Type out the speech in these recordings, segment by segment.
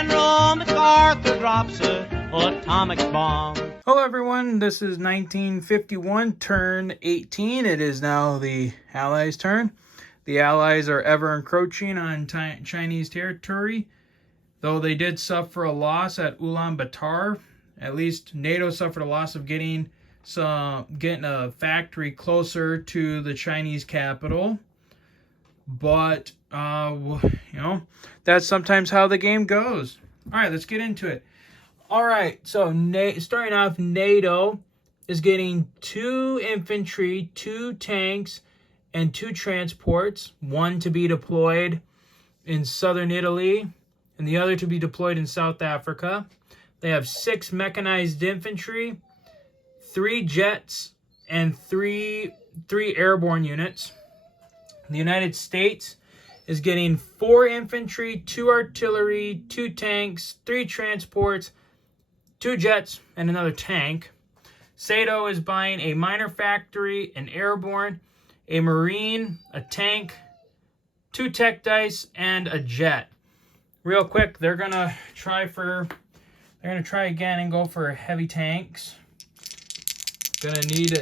General MacArthur drops a atomic bomb. Hello everyone, this is 1951, turn 18. It is now the Allies' turn. The Allies are ever encroaching on Chinese territory. Though they did suffer a loss at Ulaanbaatar, at least NATO suffered a loss of getting a factory closer to the Chinese capital. But, that's sometimes how the game goes. All right, let's get into it. All right, so starting off, NATO is getting 2 infantry, 2 tanks, and 2 transports. 1 to be deployed in southern Italy, and the other to be deployed in South Africa. They have 6 mechanized infantry, 3 jets, and 3 airborne units. The United States is getting 4 infantry, 2 artillery, 2 tanks, 3 transports, 2 jets, and another tank. SATO is buying a minor factory, an airborne, a marine, a tank, 2 tech dice, and a jet. Real quick, they're gonna try again and go for heavy tanks. Gonna need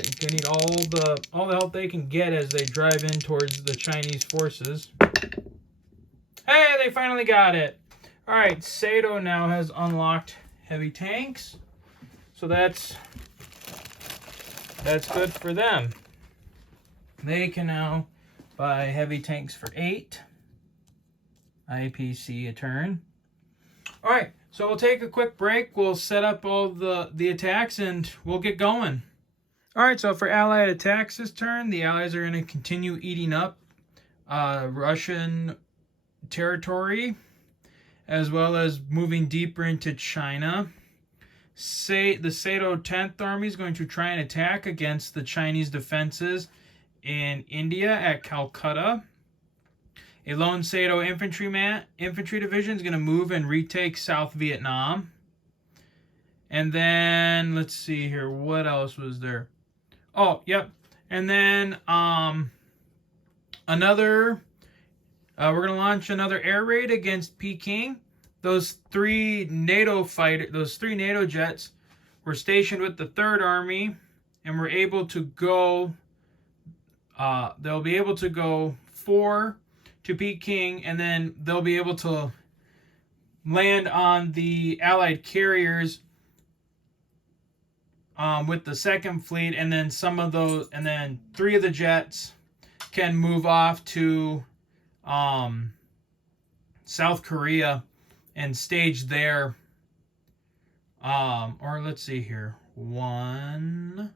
all the help they can get as they drive in towards the Chinese forces. Hey, they finally got it. All right, SATO now has unlocked heavy tanks, so that's good for them. They can now buy heavy tanks for 8 IPC a turn. All right, so we'll take a quick break. We'll set up all the attacks and we'll get going. All right, so for Allied attacks this turn, the Allies are going to continue eating up Russian territory, as well as moving deeper into China. The SATO 10th Army is going to try and attack against the Chinese defenses in India at Calcutta. A lone SATO infantry division is going to move and retake South Vietnam. And then, let's see here, what else was there? Oh, yep. And then we're going to launch another air raid against Peking. Those 3 NATO jets were stationed with the 3rd Army and were able to go. They'll be able to go 4 to Peking, and then they'll be able to land on the Allied carriers with the 2nd Fleet, and then 3 of the jets can move off to South Korea and stage there. Or let's see here, 1,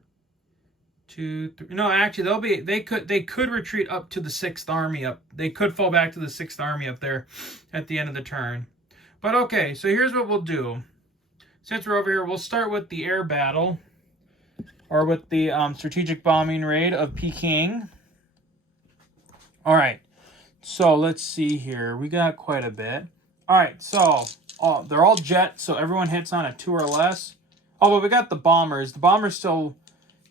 2, 3. No, actually, they could retreat up to the 6th Army up. They could fall back to the 6th Army up there at the end of the turn. But okay, so here's what we'll do. Since we're over here, we'll start with the air battle, or with the strategic bombing raid of Peking. All right, so let's see here. We got quite a bit. All right, so they're all jets, so everyone hits on a 2 or less. Oh, but we got the bombers. The bombers still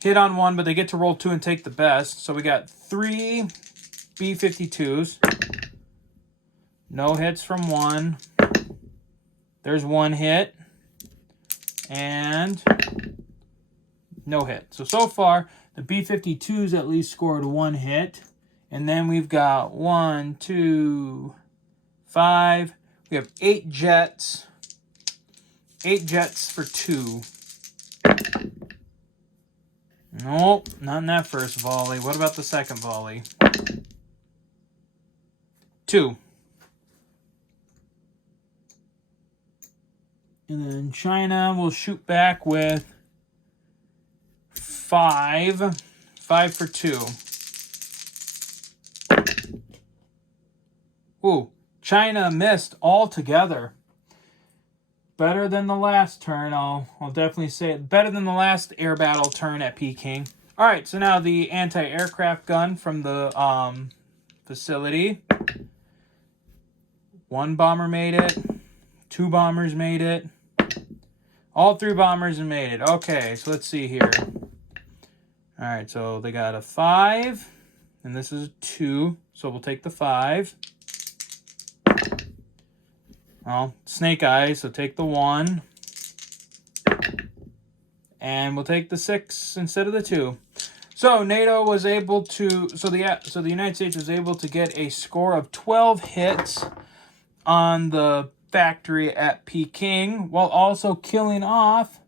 hit on 1, but they get to roll 2 and take the best. So we got 3 B-52s. No hits from 1. There's 1 hit. And no hit. So far, the B-52s at least scored 1 hit. And then we've got 1, 2, 5. We have 8 jets. 8 jets for 2. Nope, not in that first volley. What about the second volley? 2. And then China will shoot back with 5. 5 for 2. Ooh, China missed altogether. Better than the last turn, I'll definitely say it. Better than the last air battle turn at Peking. All right, so now the anti-aircraft gun from the facility. 1 bomber made it. 2 bombers made it. All 3 bombers made it. Okay, so let's see here. All right, so they got a 5, and this is a 2, so we'll take the 5. Well, Snake Eyes, so take the 1. And we'll take the 6 instead of the 2. So NATO was able to, so the United States was able to get a score of 12 hits on the factory at Peking, while also killing off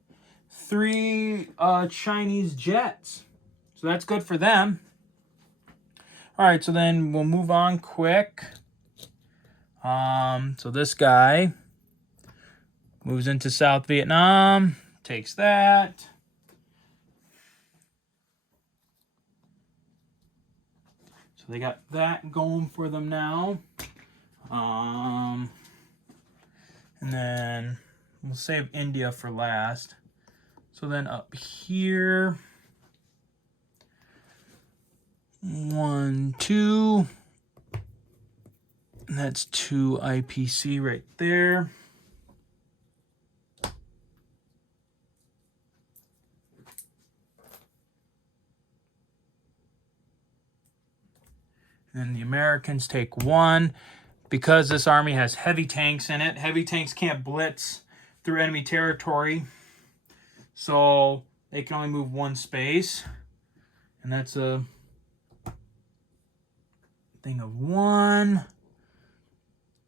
3 Chinese jets. So that's good for them. All right, so then we'll move on quick. So this guy moves into South Vietnam, takes that. So they got that going for them now. And then we'll save India for last. So then up here, 1, 2. And that's 2 IPC right there. And the Americans take 1. Because this army has heavy tanks in it, heavy tanks can't blitz through enemy territory. So they can only move 1 space. And that's a thing of 1.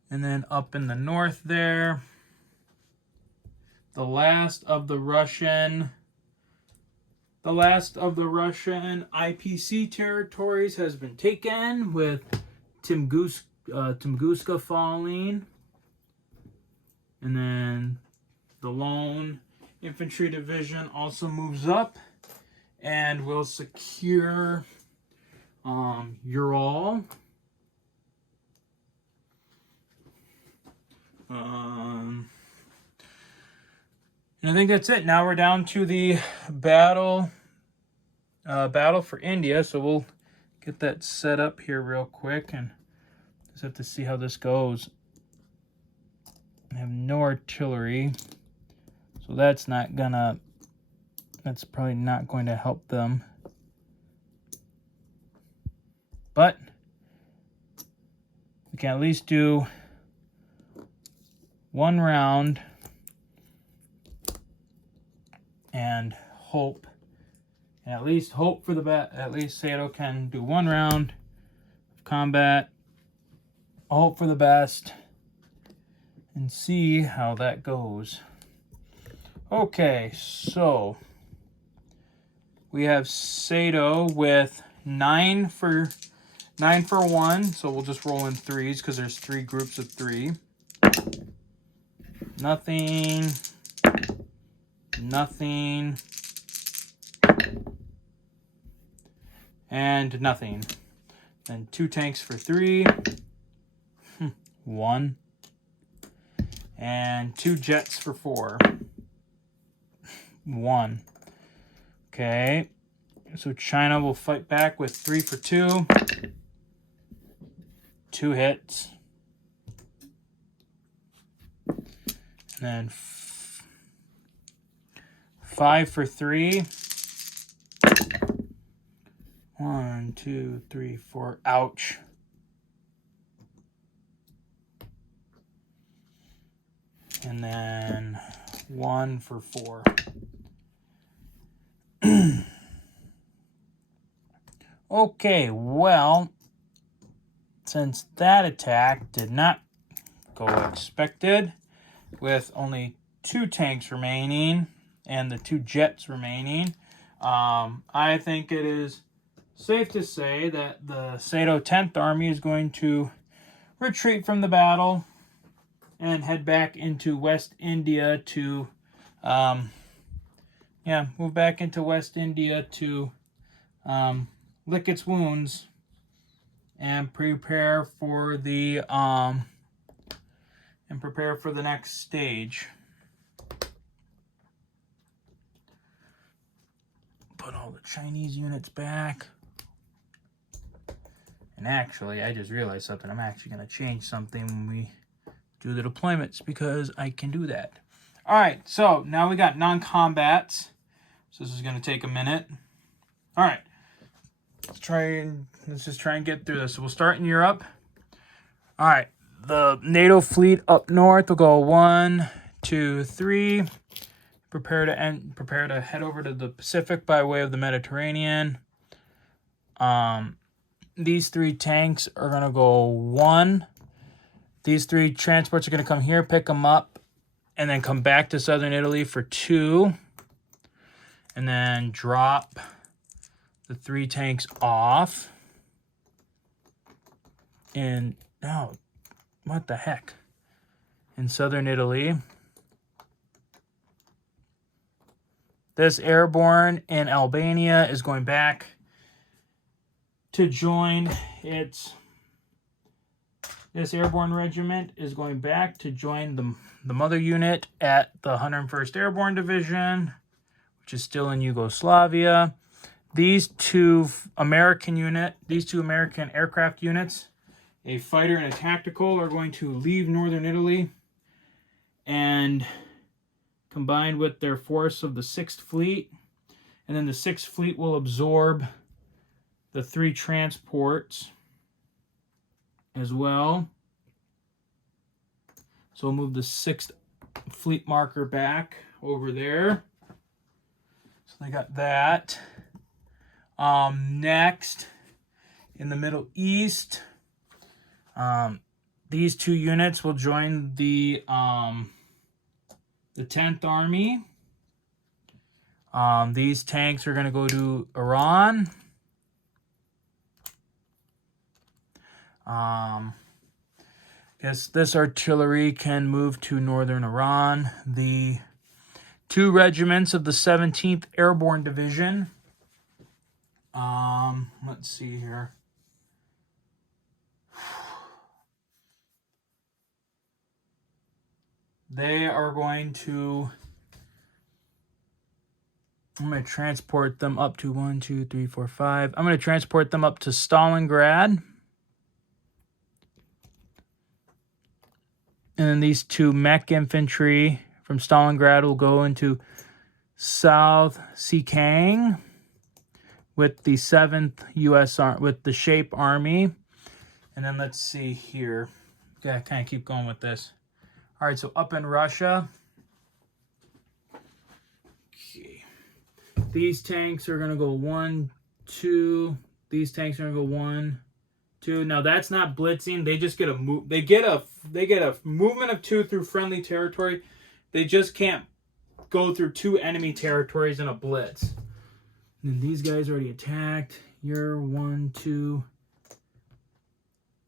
And then up in the north there, the last of the Russian IPC territories has been taken, with Tunguska falling. And then the lone infantry division also moves up and will secure Ural. And I think that's it. Now we're down to the battle for India. So we'll get that set up here real quick and just have to see how this goes. I have no artillery, so that's probably not going to help them. But we can at least do 1 round and hope, and at least hope for the at least Sato can do 1 round of combat, hope for the best, and see how that goes. Okay, so we have Sato with 9 for 1, so we'll just roll in 3s because there's 3 groups of 3. Nothing, nothing, and nothing. Then 2 tanks for 3, 1, and 2 jets for 4, 1. Okay, so China will fight back with 3 for 2, 2 hits. And then 5 for 3. 1, 2, 3, 4. Ouch. And then 1 for 4. Okay, well, since that attack did not go expected, with only 2 tanks remaining and the 2 jets remaining, I think it is safe to say that the Sato 10th Army is going to retreat from the battle and head back into West India to, move back into West India to lick its wounds and prepare for the next stage. Put all the Chinese units back. And actually, I just realized something. I'm actually going to change something when we do the deployments because I can do that. All right, so now we got non-combats. So this is going to take a minute. All right, let's just try and get through this. So we'll start in Europe. All right, the NATO fleet up north will go 1, 2, 3. Prepare to head over to the Pacific by way of the Mediterranean. These 3 tanks are gonna go 1. These 3 transports are gonna come here, pick them up, and then come back to southern Italy for 2. And then drop the 3 tanks off. And now, what the heck? In southern Italy. This airborne in Albania is going back to join its... This airborne regiment is going back to join the mother unit at the 101st Airborne Division, which is still in Yugoslavia. These two American aircraft units, a fighter and a tactical, are going to leave northern Italy and combined with their force of the 6th Fleet. And then the 6th Fleet will absorb the 3 transports as well. So we'll move the 6th Fleet marker back over there. So they got that. Next, in the Middle East, these 2 units will join the 10th Army. These tanks are going to go to Iran. Guess this artillery can move to northern Iran. The 2 regiments of the 17th Airborne Division. Let's see here. They are going to... I'm going to transport them up to 1, 2, 3, 4, 5. I'm going to transport them up to Stalingrad. And then these 2 mech infantry from Stalingrad will go into South Sikang with the 7th U.S. with the Shape Army. And then let's see here. Gotta kind of keep going with this. All right, so up in Russia. Okay. These tanks are going to go 1, 2. These tanks are going to go 1, 2. Now that's not blitzing. They just get a move. They get a movement of 2 through friendly territory. They just can't go through 2 enemy territories in a blitz. And these guys already attacked. You're 1, 2.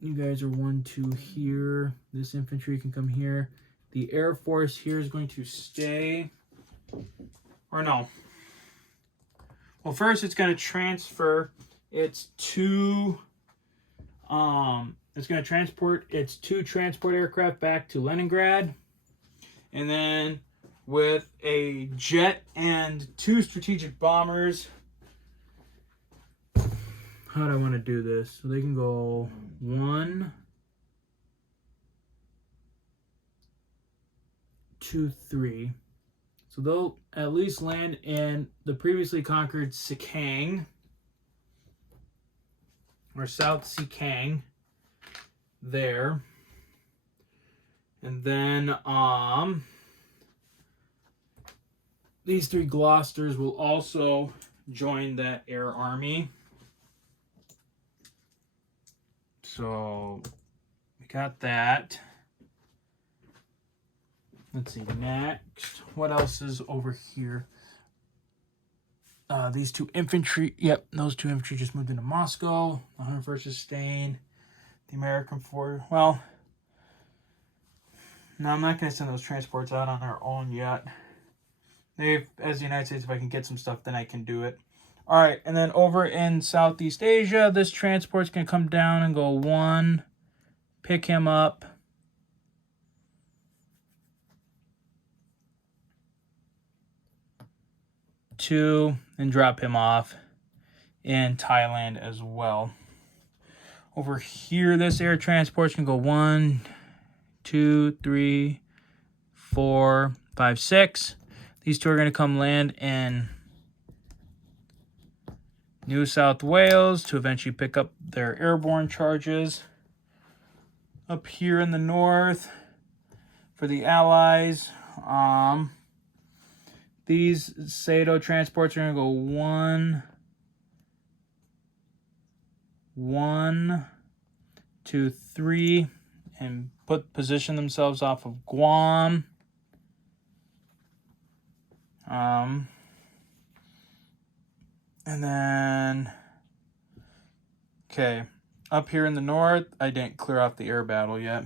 You guys are 1, 2 here. This infantry can come here. The Air Force here is going to stay. Or no. Well, first it's going to transfer its 2. It's going to transport its 2 transport aircraft back to Leningrad. And then with a jet and 2 strategic bombers. How do I want to do this? So they can go 1, 2, 3. So they'll at least land in the previously conquered Sikang. Or South Sikang. There. And then these 3 Gloucesters will also join that air army. So we got that. Let's see, next. What else is over here? These 2 infantry. Yep, those 2 infantry just moved into Moscow. The 101st is staying. The American force. Well, no, I'm not going to send those transports out on their own yet. As the United States, if I can get some stuff, then I can do it. All right, and then over in Southeast Asia, this transport's going to come down and go 1, pick him up. 2, and drop him off in Thailand as well. Over here, this air transport can go 1, 2, 3, 4, 5, 6. These 2 are going to come land in New South Wales to eventually pick up their airborne charges. up here in the north for the Allies. These Sado transports are going to go 1, 1, 2, 3, and position themselves off of Guam. And then, okay, up here in the north, I didn't clear off the air battle yet.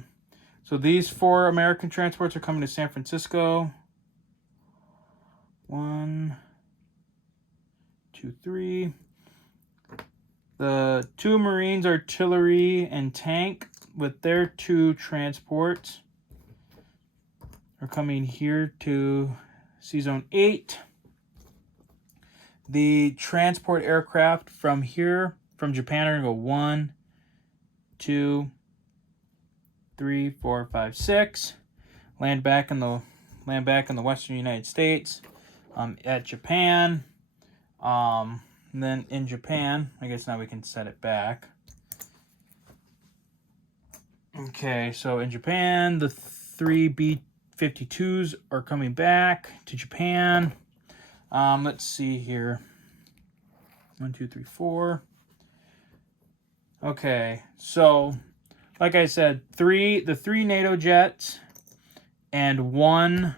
So these 4 American transports are coming to San Francisco. 1, 2, 3. The 2 Marines, artillery, and tank with their 2 transports are coming here to C-Zone 8. The transport aircraft from here, from Japan, are going to go 1, 2, 3, 4, 5, 6. Land back in the western United States. At Japan. And then in Japan, I guess now we can set it back. Okay, so in Japan, the 3 B-52s are coming back to Japan. Let's see here. 1, 2, 3, 4. Okay, so like I said, the 3 NATO jets and one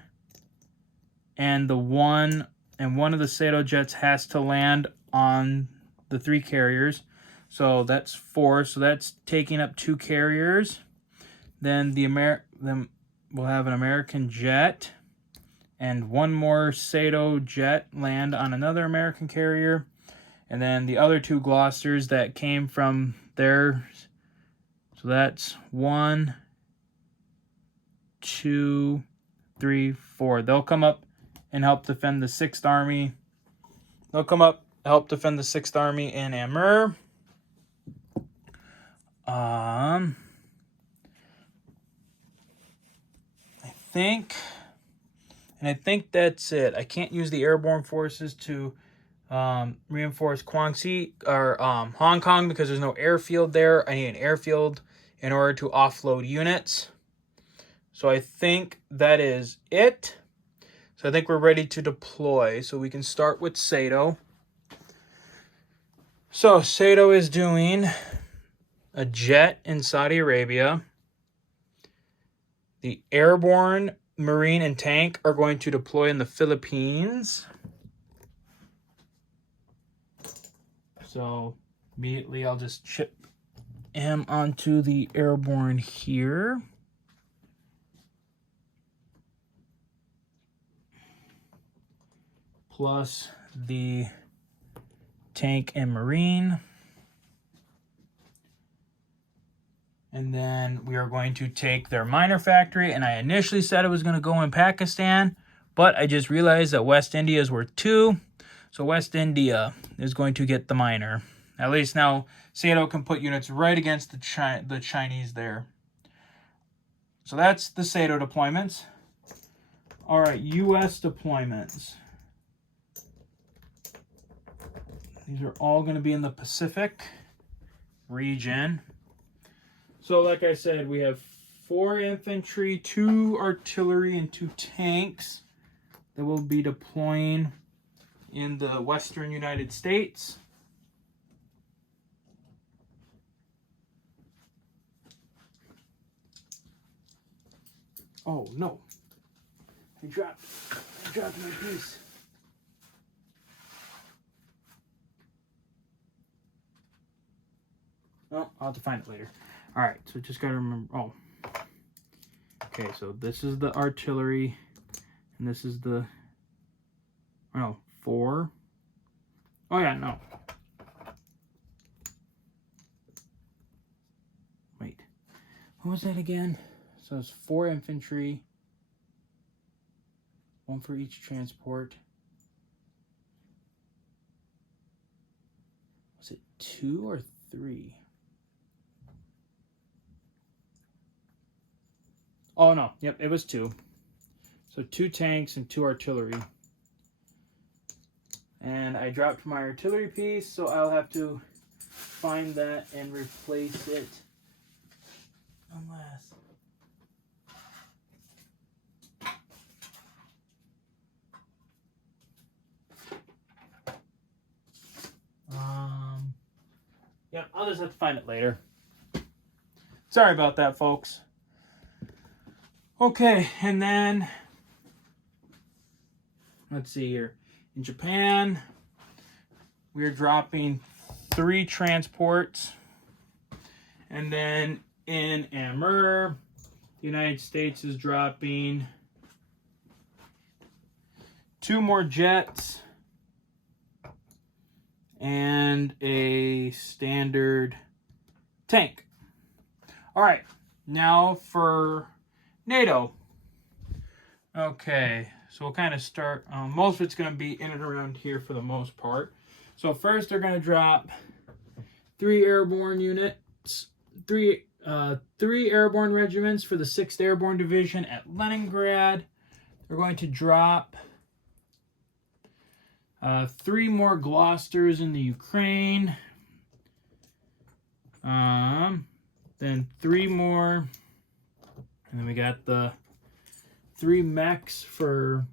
of the Sado jets has to land on the 3 carriers. So that's 4. So that's taking up 2 carriers. Then then we'll have an American jet and 1 more Sado jet land on another American carrier. And then the other 2 Gloucesters that came from there. So that's 1, 2, 3, 4. They'll come up and help defend the 6th Army. They'll come up, help defend the 6th Army in Amur. I think that's it. I can't use the airborne forces to reinforce Guangxi or Hong Kong because there's no airfield there. I need an airfield in order to offload units. So I think that is it. So I think we're ready to deploy. So we can start with Sado. So Sado is doing a jet in Saudi Arabia. The airborne, marine, and tank are going to deploy in the Philippines. So immediately I'll just ship him onto the airborne here. Plus the tank and marine. And then we are going to take their miner factory. And I initially said it was going to go in Pakistan, but I just realized that West India is worth 2. So West India is going to get the miner. At least now Sado can put units right against the Chinese there. So that's the Sado deployments. All right, U.S. deployments. These are all going to be in the Pacific region. So like I said, we have 4 infantry, 2 artillery, and 2 tanks that will be deploying in the western United States. Oh no, I dropped my piece. Oh, I'll have to find it later. All right, so just got to remember. Oh, okay, so this is the artillery, and this is the, oh, 4. Oh yeah, no. Wait, what was that again? So it's 4 infantry, 1 for each transport. Was it 2 or 3? Oh no, yep, it was 2. So 2 tanks and 2 artillery. And I dropped my artillery piece, so I'll have to find that and replace it. Unless. Yeah, I'll just have to find it later. Sorry about that, folks. Okay, and then let's see here. In Japan, we're dropping 3 transports. And then in Amur, the United States is dropping 2 more jets and a standard tank. All right, now for NATO. Okay, so we'll kind of start. Most of it's going to be in and around here for the most part. So first, they're going to drop 3 airborne units, 3 airborne regiments for the 6th Airborne Division at Leningrad. They're going to drop 3 more Gloucesters in the Ukraine. Then 3 more. And then we got the 3 mechs for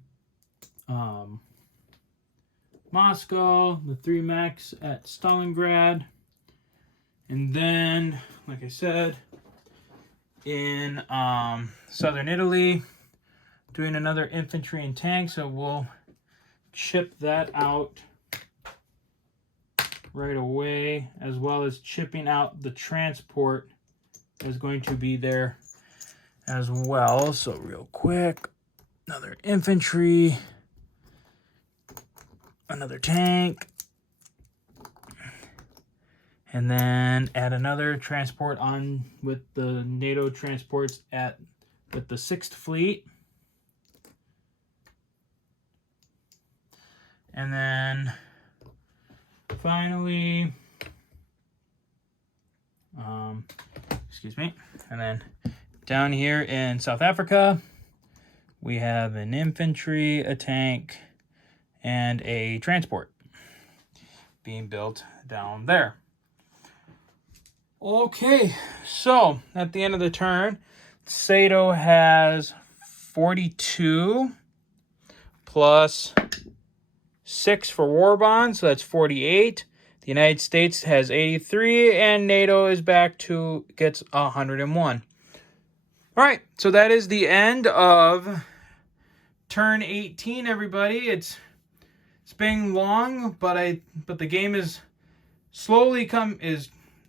Moscow, the 3 mechs at Stalingrad. And then, like I said, in southern Italy, doing another infantry and tank, so we'll chip that out right away, as well as chipping out the transport is going to be there as well. So real quick, another infantry, another tank, and then add another transport on with the NATO transports with the 6th Fleet. And then finally, excuse me, and then down here in South Africa, we have an infantry, a tank, and a transport being built down there. Okay, so at the end of the turn, Sato has 42 plus 6 for war bonds, so that's 48. The United States has 83, and NATO is back to gets 101. All right, so that is the end of turn 18, everybody. It's been long, but the game is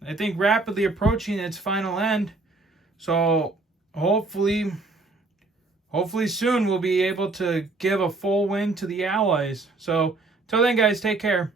I think rapidly approaching its final end. So hopefully soon we'll be able to give a full win to the Allies. So till then, guys, take care.